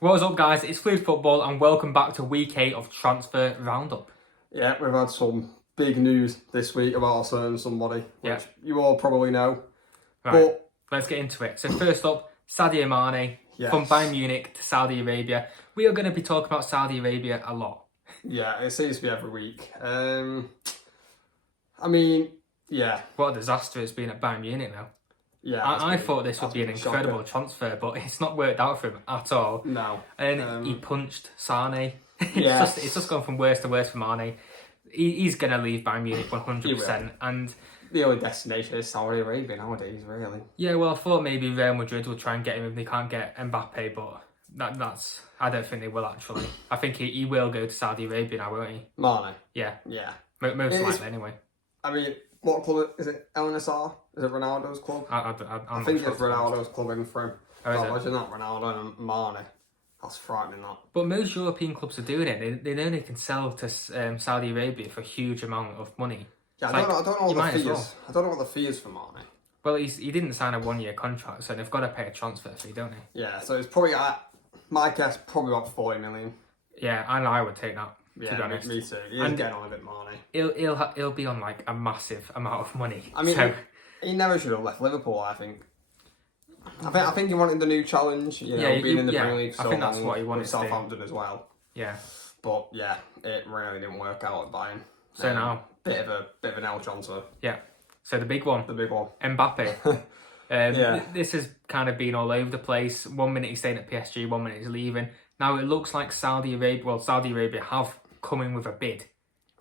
What is up, guys? It's Fluid Football, and welcome back to week 8 of Transfer Roundup. Yeah, we've had some big news this week about a certain somebody, which Yeah. you all probably know. Right, let's get into it. So first up, Sadio Mane Yes. from Bayern Munich to Saudi Arabia. We are going to be talking about Saudi Arabia a lot. Yeah, it seems to be every week. I mean, yeah, What a disaster it's been at Bayern Munich now. yeah. I thought this would be an incredible transfer, but it's not worked out for him at all. No. And he punched Sane. Yes. It's just gone from worse to worse for Mane. He's going to leave Bayern Munich 100%. And The only destination is Saudi Arabia nowadays, really. yeah, well, I thought maybe Real Madrid will try and get him if they can't get Mbappe, but that's I don't think they will actually. I think he will go to Saudi Arabia now, won't he? Mane. Yeah, Yeah. most It is- likely anyway. I mean, what club is it? El Nassr? Is it Ronaldo's club? I'm I not think sure, it's Ronaldo's club in for him. Oh, is it? Imagine that, Ronaldo and Mane. That's frightening, that. But most European clubs are doing it. They know they can sell to Saudi Arabia for a huge amount of money. Yeah, It's I don't know you what might the as fee well. is. I don't know what the fee is for Mane. Well, he didn't sign a 1-year contract, so they've got to pay a transfer fee, don't they? Yeah, so it's probably my guess, probably about 40 million. Yeah, and I would take that. To be honest, me too. He's And- getting on a bit money. he'll be on like a massive amount of money. I mean, so, he never should have left Liverpool. I think. I think he wanted the new challenge. You know, Yeah, being in the yeah, Premier League I so think that's long what he wanted with to do. Southampton as well. yeah. But yeah, it really didn't work out at Bayern. So now, bit of an L transfer, yeah. So the big one. the big one. Mbappe. Yeah. This has kind of been all over the place. 1 minute he's staying at PSG, 1 minute he's leaving. Now it looks like Saudi Arabia have come in with a bid.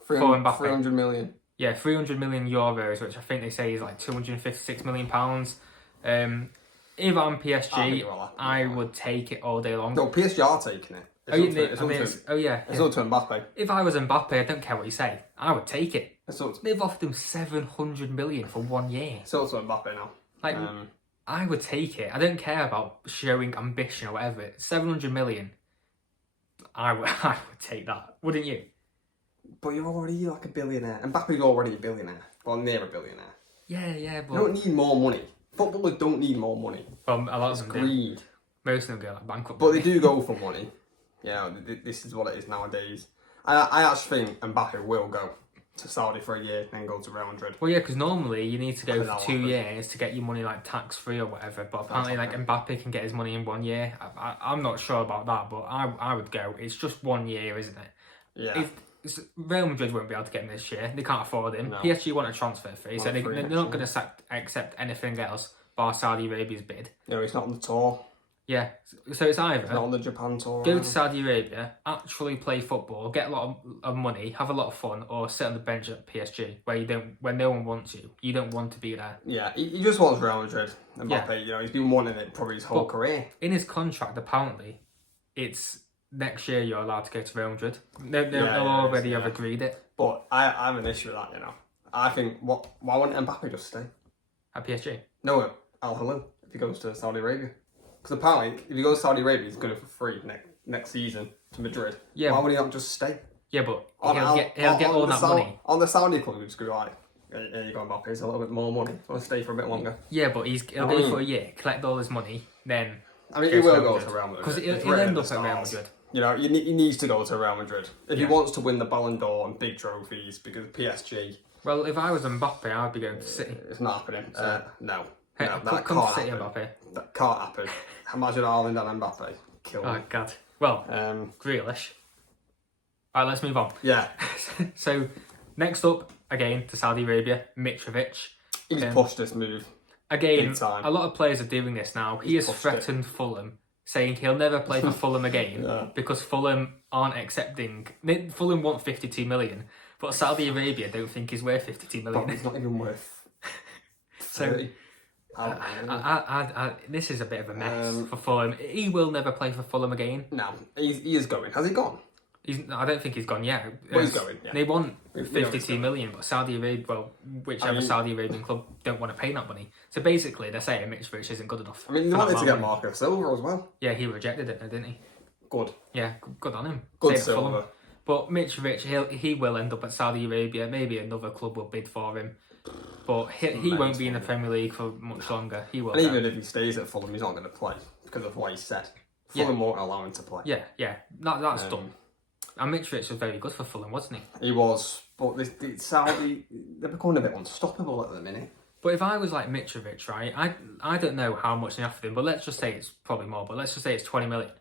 For Mbappe. 300 million. Yeah, 300 million euros, which I think they say is like 256 million pounds. If I'm I think PSG, you're all happy I with that. would take it all day long. No, PSG are taking it. It's Oh, up to- it's up to- yeah. it's up to Mbappe. If I was Mbappe, I don't care what you say. I would take it. It's up to, They've offered him 700 million for 1 year. it's up to Mbappe now. Like, Um, I would take it. I don't care about showing ambition or whatever. 700 million. I would take that. Wouldn't you? But you're already like a billionaire. Mbappe's already a billionaire. Well, near a billionaire. Yeah, You but don't need more money. Footballers don't need more money. well, a lot of It's them do. greed. Most of them go like bankrupt. But they do go for money. Yeah, this is what it is nowadays. I actually think Mbappe will go to Saudi for a year and then go to Real Madrid. Well, yeah, because normally you need to go That'll for 2 happen. years to get your money like tax free or whatever. But apparently, like Mbappe can get his money in 1 year. I'm not sure about that, but I would go. It's just 1 year, isn't it? Yeah. Real Madrid won't be able to get him this year. They can't afford him. No. PSG want a transfer fee, so Want they're free not next going to accept anything else bar Saudi Arabia's bid. No, he's not on the tour. Yeah, so it's either He's not on the Japan tour. go to Saudi Arabia, actually play football, get a lot of money, have a lot of fun, or sit on the bench at PSG where when no one wants you. You don't want to be there. Yeah, he just wants Real Madrid. Mbappe, Yeah. you know, he's been wanting it probably his whole career. In his contract, apparently, it's next year you're allowed to go to Real Madrid. They Yeah, already have yeah. agreed it But I have an issue with that, you know. I think, why wouldn't Mbappe just stay? at PSG. No, Al Hilal, if he goes to Saudi Arabia. Because apparently, if he goes to Saudi Arabia, he's going for free next season to Madrid. Yeah. Why would he not just stay? Yeah, but On- he'll on- get on all the that money. On the Saudi club, he'd just go like, here you go, Mbappe, it's a little bit more money. Want to stay for a bit longer? Yeah, but he'll I go mean- for a year, collect all his money, then I mean, Go he to will Real go Madrid. to Real Madrid. because It's he'll written end in up the at Real stars. Madrid. You know, he needs to go to Real Madrid if he Yeah. wants to win the Ballon d'Or and big trophies. Because PSG, Well, if I was Mbappe, I'd be going to City. it's not happening. No, Hey, no, come that to can't City, happen. Mbappe. That can't happen. Imagine Haaland and Mbappe kill Oh me. God. Well, Grealish. All right, let's move on. Yeah, So, next up, again to Saudi Arabia, Mitrovic. he's pushed this move. Again, Big time. a lot of players are doing this now. He has pushed threatened Fulham, saying he'll never play for Fulham again Yeah. because Fulham aren't accepting. Fulham want 52 million, but Saudi Arabia don't think he's worth 52 But million. he's not even worth. So, 30. this is a bit of a mess Um, for Fulham. He will never play for Fulham again. No, he is going. Has he gone? I don't think he's gone yet. Well, he's going, yeah. They want We know he's 52 going. million, but Saudi Arabia, whichever Saudi Arabian club don't want to pay that money. So basically, they're saying Mitrovic isn't good enough. I mean, they for that wanted to get amount of money. Marco Silva as well. Yeah, he rejected it, didn't he? Good. Yeah, good on him. Good Stay at Fulham. Silva. But Mitrovic, he will end up at Saudi Arabia. Maybe another club will bid for him. But he won't be in the Premier League for much longer. He will. And go. even if he stays at Fulham, he's not going to play because of what he said. Fulham won't allow him to play. Yeah. That's done. And Mitrovic was very good for Fulham, wasn't he? He was, but the Saudi, they're becoming a bit unstoppable at the minute. But if I was like Mitrovic, right, I don't know how much they offered him, but let's just say it's probably more, but let's just say it's 20 million.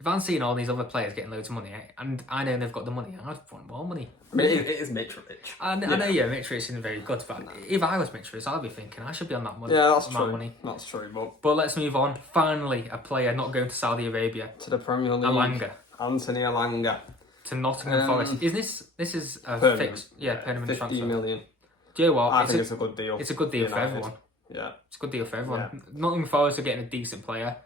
If I'm seeing all these other players getting loads of money, and I know they've got the money, I'd want more money. I mean, it is Mitrovic. I know, Mitrovic isn't very good, but if I was Mitrovic, I'd be thinking I should be on that money. Yeah, that's true. Money. That's true, But let's move on. Finally, a player not going to Saudi Arabia. to the Premier League. Elanga. Anthony Elanga. To Nottingham Forest. This is a Permanent. fixed, permanent 50 transfer. million. Do you know what? I think it's a good deal. It's a good deal for United. everyone. Yeah. It's a good deal for everyone. Yeah. Nottingham Forest are getting a decent player.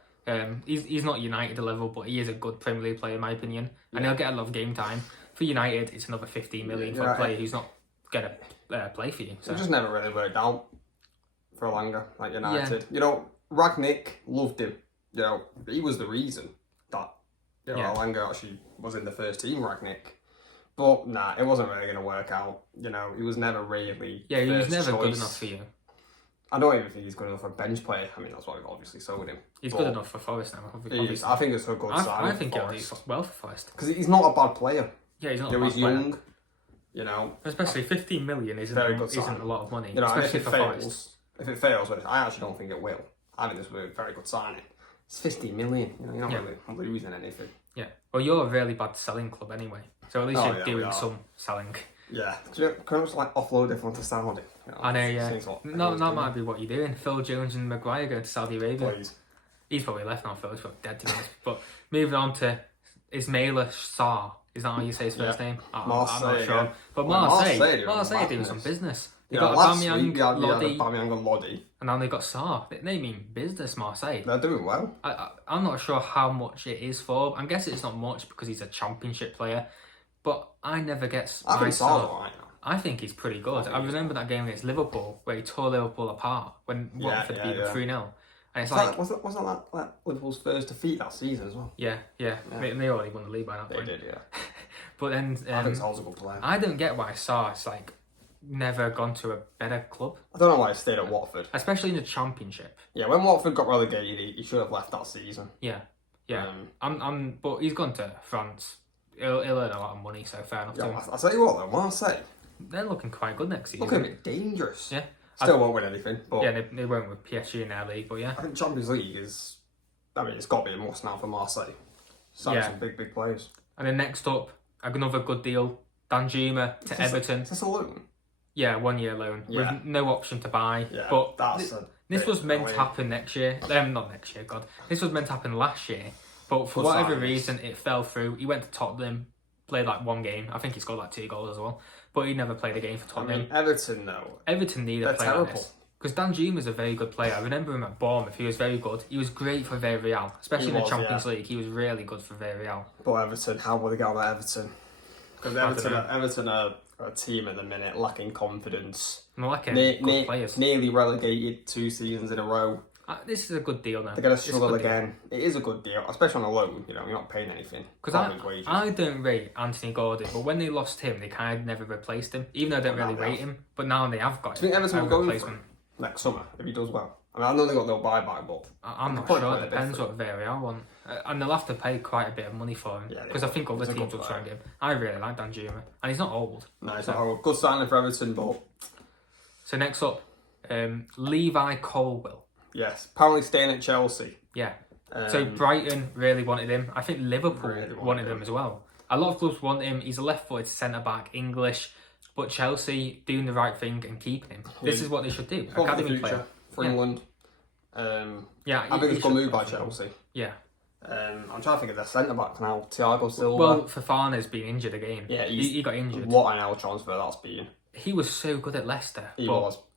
He's not United level, but he is a good Premier League player in my opinion, and he'll get a lot of game time. For United, it's another 15 million for a player who's not gonna play for you. So It just never really worked out for Elanga at United. You know, Ragnick loved him. You know, he was the reason that Elanga actually was in the first team. Ragnick. But nah, it wasn't really going to work out. You know, he was never really. he was never choice. good enough for you. I don't even think he's good enough for a bench player. I mean, that's why we've obviously sold him. He's good enough for Forest now. Obviously. I think it's a good sign. I think he'll do well for Forest. Because he's not a bad player. Yeah, he's not. He's young. You know, especially 15 million isn't a lot of money. You know, especially if it for fails, Forest. If it fails, which I actually don't think it will. I think this will be a very good signing. It's 15 million. You know, you're not really losing anything. Yeah. Well, you're a really bad selling club anyway, so at least you're doing some selling. Yeah, can we just like offload everyone to Saudi? You know, I know, yeah. That might be what you're doing. Phil Jones and Maguire go to Saudi Arabia. Please. He's probably left now. Phil's probably dead to be honest. But moving on to Ismaila Sarr. Is that how you say his first name? I'm not sure. But Marseille are doing some business. They got Aubameyang, Lodi. And now they got Sarr. They mean business, Marseille. They're doing well. I'm not sure how much it is for. I'm guessing it's not much because he's a championship player. But I never get I think Sarr's alright now. I think he's pretty good. I remember that game against Liverpool where he tore Liverpool apart when Watford beat them 3-0. And it's like... Wasn't that Liverpool's first defeat that season as well? Yeah. They already won the league by that point. They did, yeah. But then... I think Sarr's a good player. I don't get why Sarr's like never gone to a better club. I don't know why he stayed at Watford. Especially in the Championship. Yeah, when Watford got relegated, he should have left that season. Yeah. But he's gone to France. He'll earn a lot of money, so fair enough to him. I'll tell you what though, Marseille, they're looking quite good next season. looking a bit dangerous. Yeah. Still won't win anything, but... Yeah, they won't with PSG in their league, but yeah. I think Champions League is... I mean, it's got to be a must now for Marseille. Some big players. And then next up, another good deal, Danjuma to Everton. Is this a loan? Yeah, 1 year loan with no option to buy. Yeah, but this was meant to happen next year. Not next year, God. This was meant to happen last year, but for whatever reason, it fell through. He went to Tottenham, played like one game. I think he scored like 2 goals as well. But he never played a game for Tottenham. I mean, Everton, though. Everton need a player like this. Because Danjuma is a very good player. I remember him at Bournemouth. He was very good. He was great for Villarreal, especially in the Champions League. He was really good for Villarreal. But Everton, how will they get on at Everton? Because Everton are a team at the minute lacking confidence. Lacking good players. Nearly relegated 2 seasons in a row. This is a good deal now. They're going to struggle again. It is a good deal, especially on a loan. You know, you're not paying anything. Because I don't rate Anthony Gordon, but when they lost him, they kind of never replaced him. Even though I don't really rate him, but now they have got him. Do you think Everton will go for him next summer if he does well? I mean, I know they got no buyback, but I'm not sure. It depends what Villarreal want, and they'll have to pay quite a bit of money for him because I think other teams will try and get him. I really like Danjuma, and he's not old. No, he's not old. Good signing for Everton, but so next up, Levi Colwill. Yes, apparently staying at Chelsea. Yeah. So Brighton really wanted him. I think Liverpool wanted him as well. A lot of clubs want him. He's a left-footed centre-back, English, but Chelsea doing the right thing and keeping him. This is what they should do. Academy player for England. I think it's going to move by Chelsea. Yeah. I'm trying to think of their centre-back now. Thiago Silva. Well, Fofana's been injured again. Yeah, he got injured. What an L transfer that's been. He was so good at Leicester.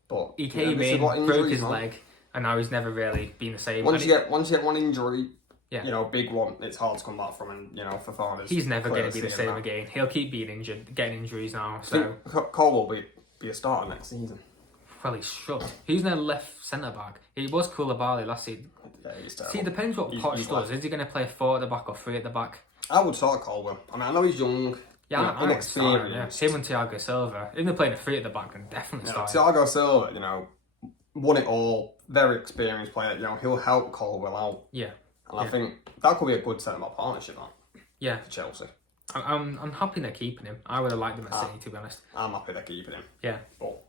But he came in, broke his leg, and now he's never really been the same. Once you get one injury, you know, big one, it's hard to come back from, and you know, Fofana's he's never going to be the same again. He'll keep being injured, getting injuries now. So Cole will be a starter next season. Well, he should. Who's their left centre back? It was Koulibaly last season. Yeah, he's terrible. See, it depends what Poch does. Is he going to play 4 at the back or 3 at the back? I would start Colwill. I mean, I know he's young. Yeah, inexperienced. Him and Thiago Silva. If they're playing a 3 at the back, then definitely start. Thiago Silva, you know, won it all. Very experienced player. You know, he'll help Colwill out. Yeah. And I think that could be a good centre-back partnership, Yeah. for Chelsea. I'm happy they're keeping him. I would have liked them at City, to be honest. I'm happy they're keeping him. Yeah. But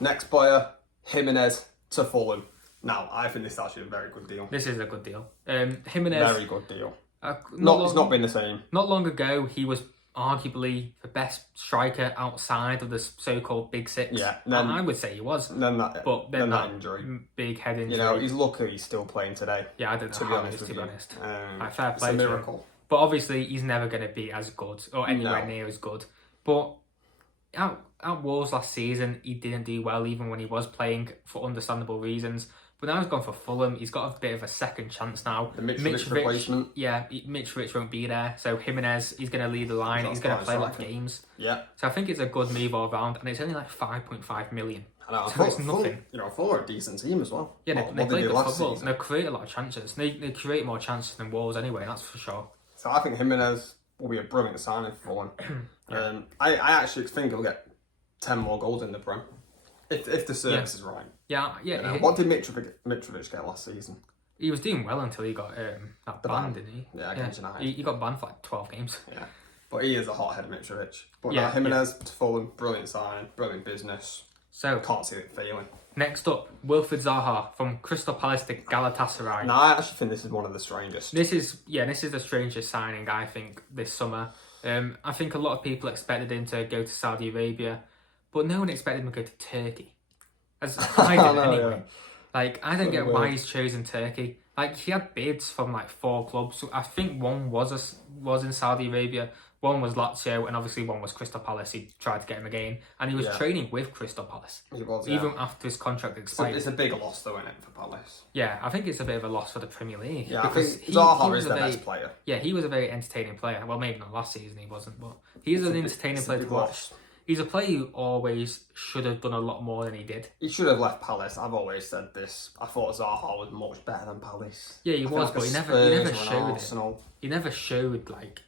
next player, Jimenez to Fulham. Now, I think this is actually a very good deal. This is a good deal. Jimenez. Very good deal. It's not been the same. Not long ago, he was arguably the best striker outside of the so-called Big Six. Yeah. I would say he was. Then that injury. Big head injury. You know, he's lucky he's still playing today. Yeah, I don't know how he is, to be honest. Fair play it's a miracle. But obviously, he's never going to be as good or anywhere near as good. But at Wolves last season, he didn't do well, even when he was playing for understandable reasons. But now he's gone for Fulham. He's got a bit of a second chance now. The Mitrovic replacement. Yeah, Mitrovic won't be there. So Jimenez, he's going to lead the line. He's going to play a lot of games. Yeah. So I think it's a good move all round. And it's only like 5.5 million. I know. So it's nothing. Fulham are a decent team as well. Yeah, they play good football. And they create a lot of chances. They create more chances than Wolves anyway, that's for sure. So I think Jimenez will be a brilliant signing for Fulham. I actually think he'll get 10 more goals in the Prem. If the service is right. Yeah. What did Mitrovic get last season? He was doing well until he got that ban, didn't he? Yeah, against United. He got banned for like 12 games. Yeah. But he is a hothead, Mitrovic. But Jimenez to Fulham, brilliant sign, brilliant business. So can't see it failing. Next up, Wilfried Zaha from Crystal Palace to Galatasaray. No, I actually think this is one of the strangest. This is the strangest signing, I think, this summer. I think a lot of people expected him to go to Saudi Arabia, but no one expected him to go to Turkey. As I did anyway. Yeah. Like, I don't get why he's chosen Turkey. Like, he had bids from like 4 clubs. So I think one was in Saudi Arabia, one was Lazio, and obviously one was Crystal Palace. He tried to get him again, and he was training with Crystal Palace. He was, even after his contract expired. So it's a big loss, though, isn't it, for Palace? Yeah, I think it's a bit of a loss for the Premier League. Yeah, because Zaha is the best player. Yeah, he was a very entertaining player. Well, maybe not last season he wasn't, but he's an entertaining player to watch. He's a player who always should have done a lot more than he did. He should have left Palace. I've always said this. I thought Zaha was much better than Palace. Yeah, he was, but he never showed it. He never showed like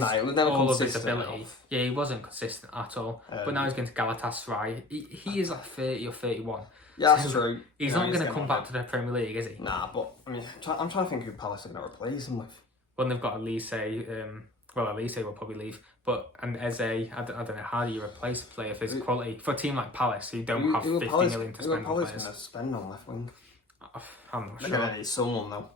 all of his ability. Enough. Yeah, he wasn't consistent at all. But now he's going to Galatasaray. He is like 30 or 31. Yeah, that's true. He's not going to come back to the Premier League, is he? Nah, but I mean, I'm trying to think who Palace are going to replace him with. Well, they've got Elise. Elise will probably leave. But and Eze, I don't know, how do you replace a player of his quality for a team like Palace who don't have 50 million to spend on players? Who are Palace spend on left wing? I'm not sure. They're going to need someone though.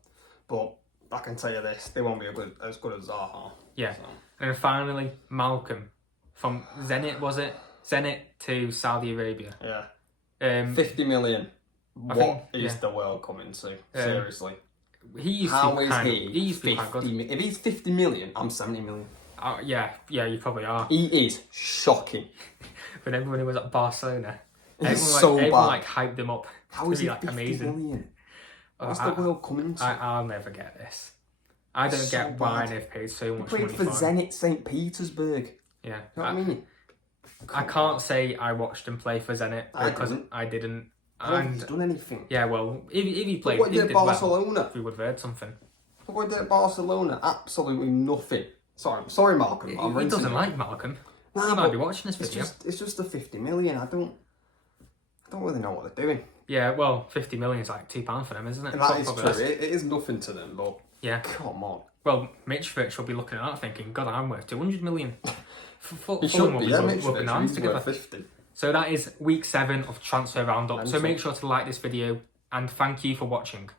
But I can tell you this, they won't be as good as Zaha. Yeah. So. And then finally, Malcolm from Zenit, was it? Zenit to Saudi Arabia. Yeah. 50 million. What is the world coming to? Seriously. He's quite good. If he's 50 million, I'm 70 million. Yeah, you probably are. He is shocking. When everyone who was at Barcelona, everyone hyped him up. How is he like 50 million? What's the world coming to? I'll never get this. I don't get why they've paid so much money for Zenit St. Petersburg. Yeah. You know what I mean? I can't say I watched him play for Zenit because I didn't. I don't think he's done anything. Yeah, well, if he played, what did Barcelona? Well, we would have heard something. What did Barcelona? Absolutely nothing. Sorry, Malcolm. He doesn't like Malcolm. He might be watching this video. It's just the 50 million. I don't really know what they're doing. Yeah, well, 50 million is like £2 for them, isn't it? And that is true. It is nothing to them, but yeah, come on. Well, Mitrovic will be looking at that thinking, God, I'm worth 200 million. He should be. Yeah, Mitrovic. He's worth 50. So that is week 7 of Transfer Roundup. So make sure to like this video and thank you for watching.